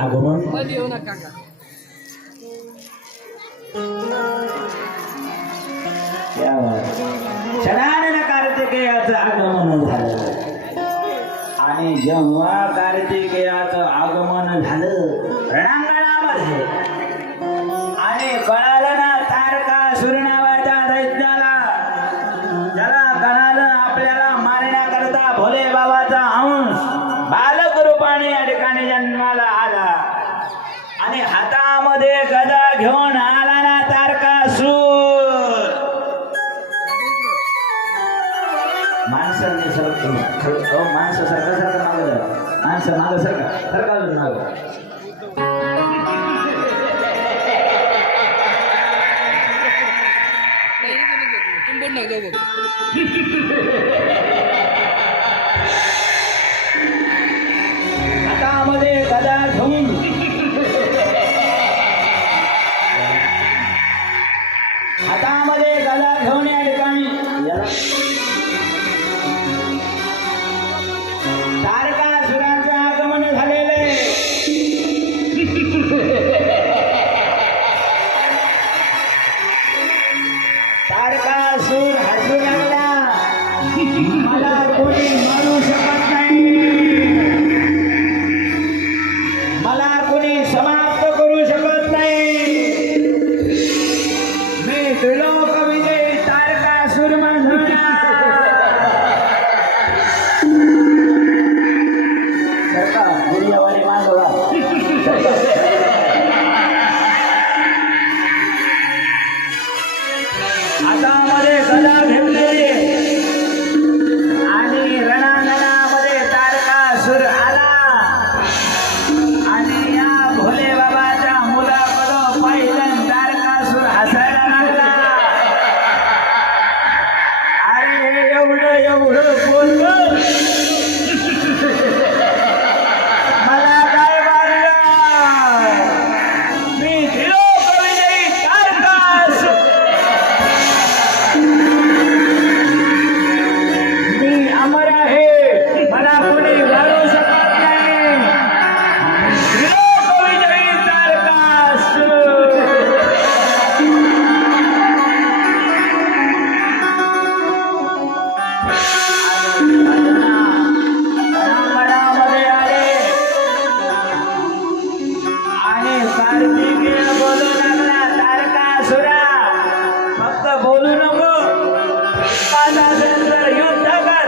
आगमन क्षणाने कार्तिकेयाचं आगमन झालं आणि जेव्हा कार्तिकेयाचं आगमन झालं रणांगणामध्ये आणि कळालं ना तारकासुर नावाच्या दैत्याला ज्याला कळालं आपल्याला मारण्याकरता भोले बाबाचा अंश बालक रूपाने या ठिकाणी जन्माला आला आणि हातामध्ये गदा घेऊन आला ना तारकासूर. माणसांनी माणसं सारखं मागं जा, माणसं मागं सरका मागं. हातामध्ये गदा घेऊन हातामध्ये गदा घेऊन या ठिकाणी तारकासुराचे आगमन झालेले. तारकासूर हसू लागला, मला कोणी मारू शकत नाही, मला कोणी समाप्त करू शकत नाही, मी त्रिलोक विजयी तारकासूर म्हणूया. हातामध्ये गदा घेतलेली आणि रणांगणामध्ये तारकासूर आला आणि या भोले बाबाच्या मुलाकडं पाहिलं तारकासूर हसायला लागला. अरे एवढं बोललं मला काय मारलं, मी त्रिलोक विजयी तारकासूर, मी अमर आहे, मला कोणी मारू शकत नाही, त्रिलोक विजयी तारकासूर. रणांगणामध्ये आले आणि कार्तिकेय बोलू लागला, तारकासुरा फक्त बोलू नको, माझा तर युद्ध कर,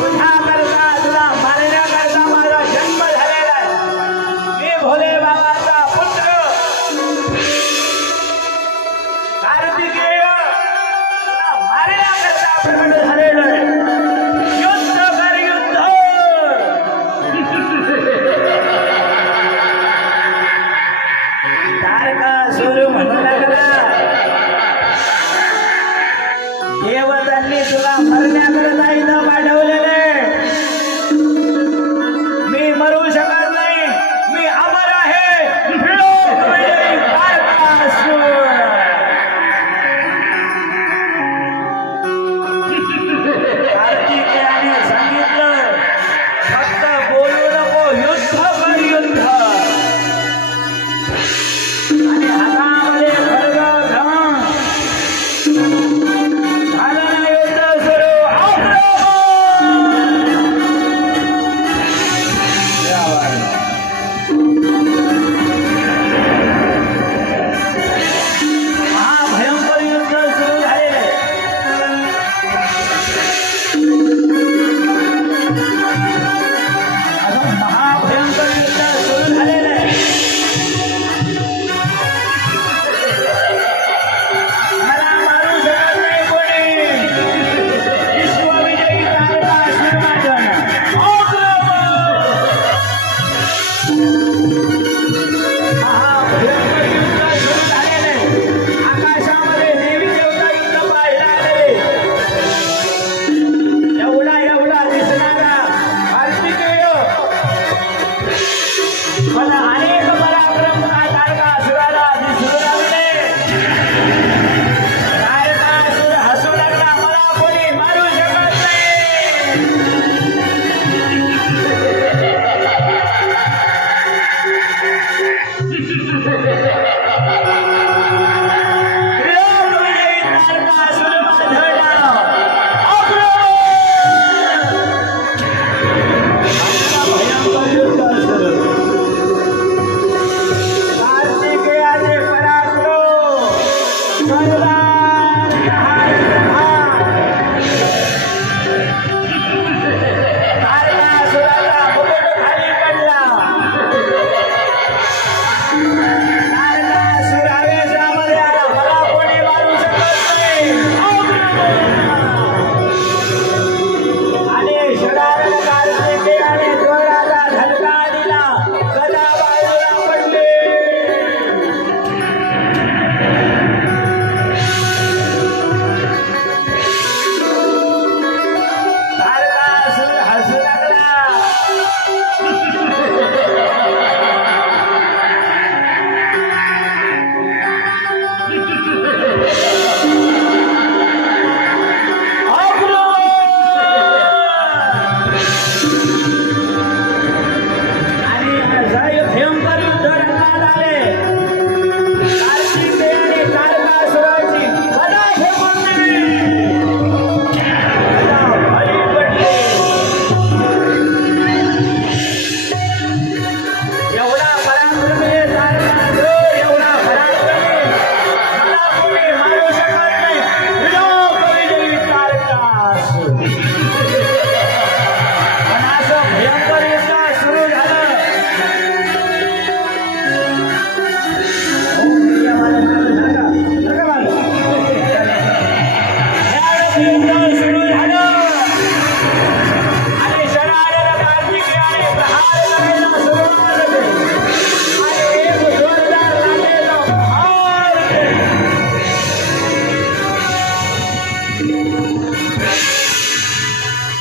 तुझ्या करता तुला मारण्याकरता माझा जन्म झालेला आहे, मी भोले बाबाचा पुत्र कार्तिकेय तुला मारण्याकरता प्रकट झालेलो आहे, युद्ध कर युद्ध. तारकासूर म्हणू लागला, देवतांनी तुला मरण्याकरता इथं पाठवलेले, मी मरू शकत नाही, मी अमर आहे, त्रिलोक विजयी तारकासूर. कार्तिकेयाने सांगितलं, फक्त बोलू नको, युद्ध कर युद्ध. आणि हातामध्ये खड्ग घेऊन झालं ना युद्ध सुरू.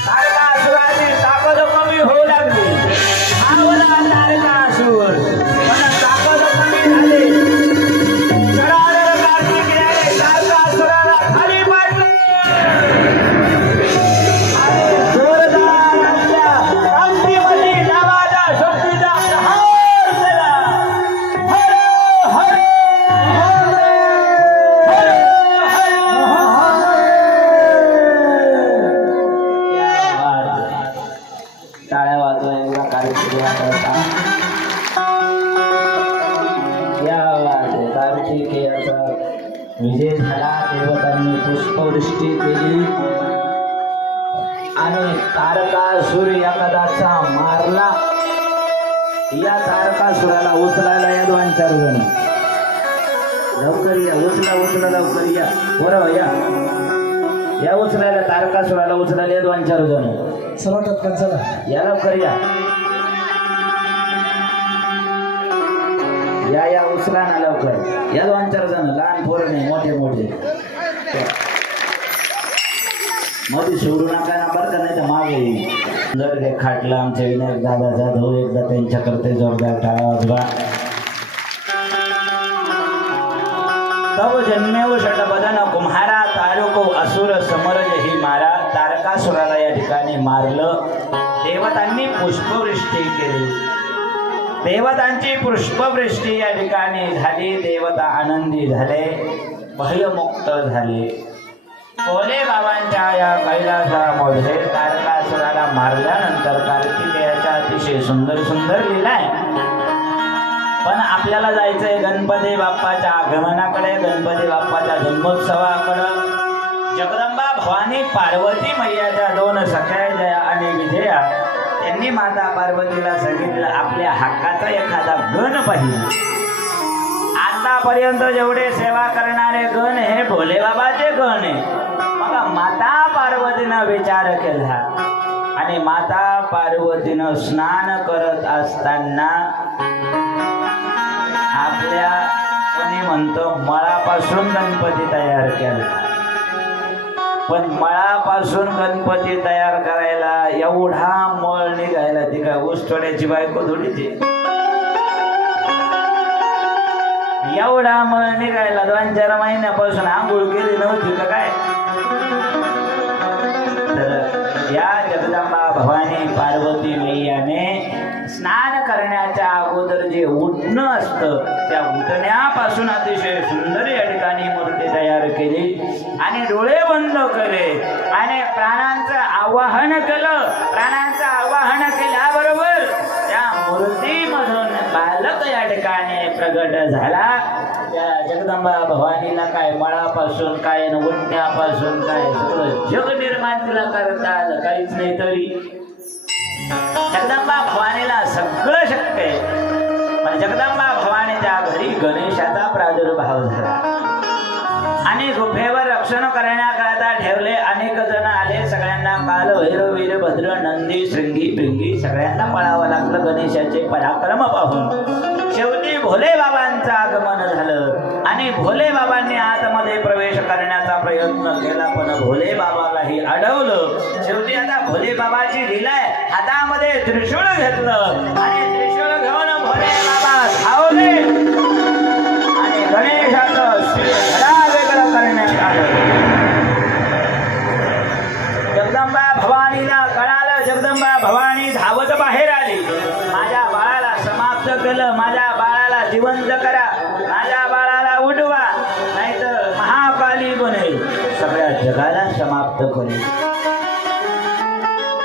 तारकासुराची ताकद कमी होऊ लागली. आवला तारकासुर पण ताकद कमी झाली. शरारर कार्तिकेयाने तारकासुराला खाली पाडले आणि जोरदार आपल्या कांतीमती नावाच्या शक्तीचा प्रहार केला. हर हर हर हर टाळ्या वाजवायला कार्तिकेयाचा कार्तिकेयाचा विजय झाला. देवतांनी पुष्पवृष्टी केली आणि तारकासुर एखादाचा मारला. या तारकासुराला उचलायला या 2-4 जण. लवकर या, उचला उचला लवकर या. बरोबर या उचलायला तारकासुराला उचलायला या 2-4 जण. चला टपकन चला. या लवकर या उचला ना लवकर. या 2-4 जण. लहान पोरं नाही, मोठे मोठे. मध्ये सोडू नका ना बरं का, नाही तर मागे जर ते खाटला आमच्या विनायक दादा जाधव. एकदा त्यांच्याकरते जोरदार टाळा वाजवा. तव जन्मेव षटबदन कुम्हारा तारको असुर समरज ही मारा. तारकासुराला या ठिकाणी मारलं. देवतांनी पुष्पवृष्टी केली. देवतांची पुष्पवृष्टी या ठिकाणी झाली. देवता आनंदी झाले, भयमुक्त झाले. भोले बाबांच्या या कैलासामध्ये तारकासुराला मारल्यानंतर कार्तिकेयाच्या अतिशय सुंदर सुंदर लीला आहे. पण आपल्याला जायचंय गणपती बाप्पाच्या आगमनाकडे, गणपती बाप्पाच्या जन्मोत्सवाकडं. जगदंबा भवानी पार्वती मैयाच्या 2 सख्या जया आणि विजया त्यांनी माता पार्वतीला सांगितलं आपल्या हक्काचा एखादा गण पाहिजे. आतापर्यंत जेवढे सेवा करणारे गण हे भोले बाबाचे गण आहे. मग माता पार्वतीनं विचार केला आणि माता पार्वतीनं स्नान करत असताना आपल्या कोणी म्हणतो मळापासून गणपती तयार केला. पण मळापासून गणपती तयार करायला एवढा मळ निघायला ती काय ऊसतोड्याची बायको थोडीची. एवढा मळ निघायला 2-4 महिन्यापासून आंघोळ केली नव्हती का काय. तर या जगदंबा भवानी पार्वती मैयाने स्नान करण्याच्या अगोदर जे उठणं असतं त्या उठण्यापासून अतिशय सुंदर या ठिकाणी मूर्ती तयार केली आणि डोळे बंद केले आणि प्राणांचं आवाहन केलं. प्राणांचं आवाहन केल्याबरोबर त्या मूर्तीमधून बालक या ठिकाणी प्रगट झाला. त्या जगदंबा भवानीला काय मळापासून काय उठण्यापासून काय सगळं जग निर्माण करता आलं काहीच नाही. तरी जगदंबा भवानीला सगळं शक्य आहे. पण जगदंबा भवानीच्या घरी गणेशाचा प्रादुर्भाव झाला आणि गुफेवर रक्षण करण्याकरता ठेवले. अनेक जण आले. सगळ्यांना काल भैरव वीरभद्र नंदी श्रृंगी भृंगी सगळ्यांना पळावं लागलं गणेशाचे पराक्रम पाहून. शेवटी भोले बाबांचं आगमन झालं आणि भोले बाबांनी आतमध्ये प्रवेश करण्याचा प्रयत्न केला पण भोले बाबालाही अडवलं. शेवटी आता भोले बाबाची लीला आहे. हातामध्ये त्रिशूळ घेतलं आणि त्रिशूळ घेऊन भोले बाबा धावले आणि गणेशाचं शिरधरा वेगळं करण्यात आलं. जगदंबा भवानीला कळालं. जगदंबा भवानी धावत बाहेर आली. माझ्या बाळाला समाप्त केलं. माझ्या बाळाला जिवंत करा. माझ्या बाळाला उठवा नाहीतर महाकाली बनेल. सगळ्या जगाला समाप्त करेल.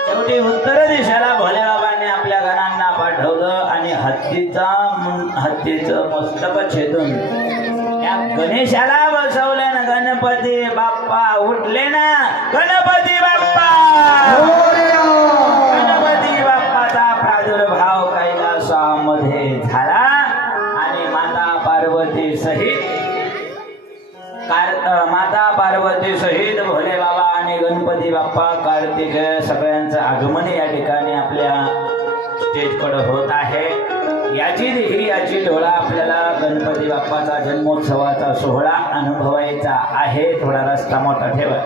शेवटी उत्तर दिशेला भोले बाबांनी आपल्या गणांना पाठवलं आणि हत्तीचं मस्तक छेदून या गणेशाला बसवलं ना. गणपती बाप्पा उठले ना. गणपती बाप्पा. गणपती बाप्पाचा प्रादुर्भाव कैलासामध्ये झाला आणि माता पार्वती सहित भोले बाबा आणि गणपती बाप्पा कार्तिक सगळ्यांचं आगमन या ठिकाणी आपल्या स्टेजकडे होत आहे. याची डोळा आपल्याला गणपती बाप्पाचा जन्मोत्सवाचा सोहळा अनुभवायचा आहे. थोडा रस्ता मोठा ठेवा.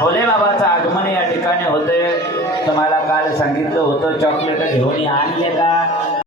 भोले बाबाचं आगमन या ठिकाणी होते. तुम्हाला काल सांगितलं होतं चॉकलेट घेऊन आणले का?